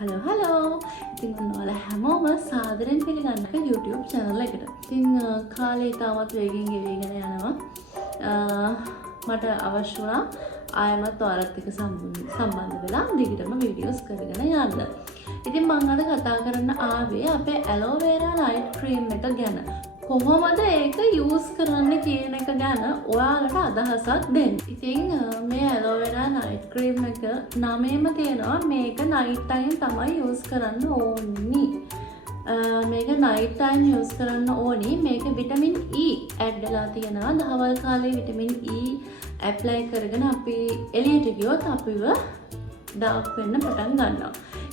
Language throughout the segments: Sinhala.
හලෝ ඉතින් ඔයාලා හැමෝම සාදරයෙන් පිළිගන්නක YouTube channel එකට. ඉතින් කාලේ ඉතාමත් වේගෙන් ගෙවිගෙන යනවා. මට අවශ්‍ය වුණා ආයමත් ඔයාලත් එක්ක සම්බන්ධ වෙලා දිගටම වීඩියෝස් කරගෙන යන්න. ඉතින් මම අද කතා කරන්න ආවේ අපේ ඇලෝ වෙරා නයිට් ක්‍රීම් එක ගැන. කොහොමද ඒක යූස් කරන්න කියන එක ගැන ඔයාලට අදහසක් දෙන්න. ඉතින් මේ ඇලෝ වෙරා නයිට් ක්‍රීම් එක නමේම තියෙනවා මේක නයිට් ටයිම් තමයි යූස් කරන්න ඕනි. මේක නයිට් ටයිම් යූස් කරන්න ඕනි. මේක විටමින් E ඇඩ් වෙලා තියෙනවා. දහවල් කාලේ විටමින් E ඇප්ලයි කරගෙන අපි එළියට ගියොත් අපිව ඩාර්ක් වෙන්න පටන් ගන්නවා.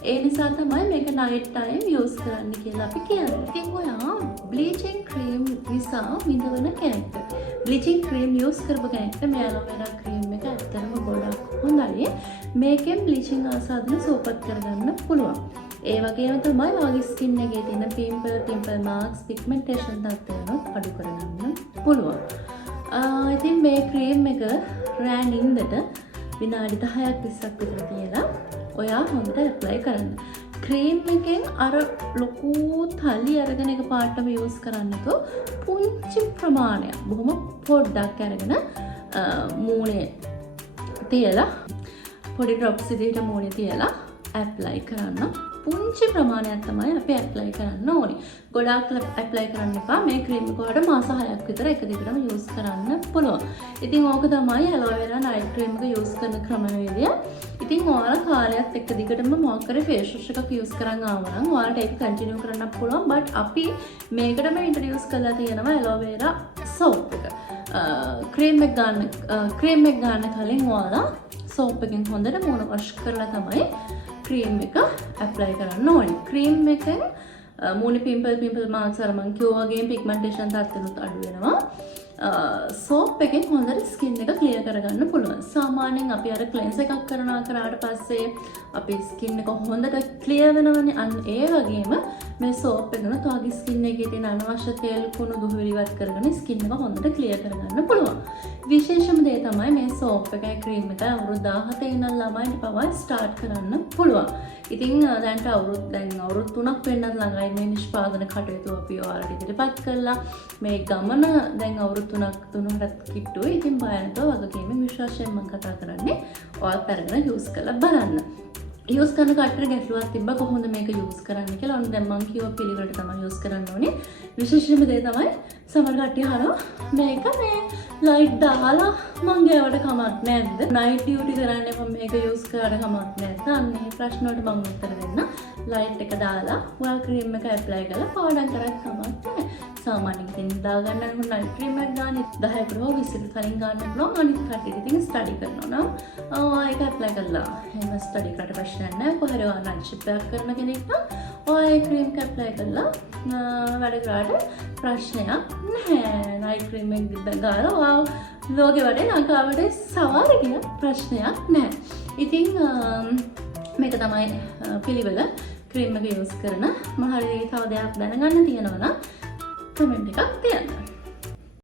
ඒ නිසා තමයි මේක නයිට් ටයිම් යූස් කරන්න කියලා අපි කියන්නේ. ඉතින් ඔයා බ්ලීචින් ක්‍රීම් නිසා විඳවන කෙනෙක්ට බ්ලීචින් ක්‍රීම් යූස් කරපු කෙනෙක්ට මේ ඇලෝ වෙරා ක්‍රීම් එක ඇත්තටම ගොඩක් හොඳයි. මේකෙන් බ්ලීචින් ආසාදන සෝපත් කරගන්න පුළුවන්. ඒ වගේම තමයි ඔයාගේ ස්කින් එකේ තියෙන පිම්පල් මාර්ක්ස් පිග්මන්ටේෂන් තත්ත්වයන් අඩු කරගන්න පුළුවන්. ඉතින් මේ ක්‍රීම් එක රෑ නින්දට විනාඩි 10ක් 20ක් විතර තියලා ඔයා හොඳට ඇප්ලයි කරන්න. ක්‍රීම් එකෙන් අර ලොකු තලි අරගෙන එක පාටම යූස් කරන්නකෝ පුංචි ප්‍රමාණයක් බොහොම පොඩ්ඩක් අරගෙන මූණේ තියලා පොඩි ඩ්‍රොප්ස් විදිහට මූණේ තියලා ඇප්ලයි කරන්න. පුංචි ප්‍රමාණයක් තමයි අපි ඇප්ලයි කරන්න ඕනි. ගොඩාක් ඇප්ලයි කරන්න එපා. මේ ක්‍රීම් එක වලට මාස 6ක් විතර එක දිගටම යූස් කරන්න පුළුවන්. ඉතින් ඕක තමයි ඇලෝ වෙරා නයිට් ක්‍රීම් එක යූස් කරන ක්‍රමවේදය. ඉතින් ඔයාලා කාලයක් එක දිගටම මොකක් කරේ ෆේස් වොෂ් එකක් යූස් කරන් ආවා නම් ඔයාලට ඒක කන්ටිනියු කරන්න පුළුවන්. බට් අපි මේකටම ඉන්ට්‍රොඩියුස් කරලා තියෙනවා ඇලෝ වෙරා සෝප් එක. ක්‍රීම් එක ගන්න කලින් ඔයාලා සෝප් එකෙන් හොඳට මූණ වොෂ් කරලා තමයි ක්‍රීම් එක ඇප්ලයි කරන්න ඕනේ. ක්‍රීම් එකෙන් මූණේ පිම්පල් මාර්ක්ස් අර මං කිව්වා වගේ පිග්මන්ටේෂන් තත්ත්වෙනුත් අඩු වෙනවා. සෝප් එකෙන් හොඳට ස්කින් එක ක්ලියර් කරගන්න පුළුවන්. සාමාන්‍යයෙන් අපි අර ක්ලෙන්ස් එකක් කරාට පස්සේ අපේ ස්කින් එක හොඳට ක්ලියර් වෙනවනේ. අන්න ඒ වගේම මේ සෝප් එකන ඔයාගේ ස්කින් එකේ තියෙන අනවශ්‍ය තෙල් කුණු දුහවිලි ඉවත් කරගෙන ස්කින් එක හොඳට ක්ලියර් කරගන්න පුළුවන්. විශේෂම දේ තමයි මේ සෝප් එකයි ක්‍රීම් එකයි අවුරුදු 17 ඉඳන් ළමයින්ට පවා ස්ටාර්ට් කරන්න පුළුවන්. ඉතින් දැන් අවුරුදු 3ක් වෙන්නත් ළඟයි මේ නිෂ්පාදන කටයුතු අපි ඔයාලට ඉදිරිපත් කළා. මේ ගමන දැන් අවුරුදු 3කට කිට්ටුයි. ඉතින් බය නැතුව වගකීමෙන් විශ්වාසයෙන් මම කතා කරන්නේ ඔයාලත් අරගෙන යූස් කරලා බලන්න. යූස් කරන කට්ටියට ගැටලුවක් තිබ්බා කොහොමද මේක යූස් කරන්න කියලා. ඔන්න දැන් මම කිව්ව පිළිවෙලට තමයි යූස් කරන්න ඕනේ. විශේෂම දේ තමයි සමහර කට්ටිය අහනවා මේක මේ ලයිට් දාලා මං ගෑවට කමක් නැද්ද? නයිට් ඩියුටි කරන්නේ මම මේක යූස් කරාට කමක් නැද්ද? අන්න මේ ප්‍රශ්න වලට මම උත්තර දෙන්න. ලයිට් එක දාලා ඔයා ක්‍රීම් එක ඇප්ලයි කරලා පාඩම් කරත් කමක් නැහැ. සාමාන්‍යයෙන් ඉතින් දා ගන්න නම් නයිට් ක්‍රීම් එක ගන්න 10කට හෝ 20කට කලින් ගන්න පුළුවන්. අනිත් කට්ටියට ඉතින් ස්ටඩි කරනවා නම් ඒක ඇප්ලයි කරලා එහෙම ස්ටඩි කරලා ප්‍රශ්නයක් නැහැ. කොහරි ඔයා නයිට් ෂිෆ්ට් එකක් කරන කෙනෙක් නම් ඔයා ඒ ක්‍රීම් එක ඇප්ලයි කරලා වැඩ කරාට ප්‍රශ්නයක් නැහැ. නයිට් ක්‍රීම් එක ගාලා ඔයා ලෝකෙ වටේ ලංකාවට සවාර කියන ප්‍රශ්නයක් නැහැ. ඉතින් මේක තමයි පිළිවෙල. ක්‍රීම් එක යූස් කරන මොහරි තව දෙයක් දැනගන්න තියෙනවා නම් කමෙන්ට් එකක් තියන්න.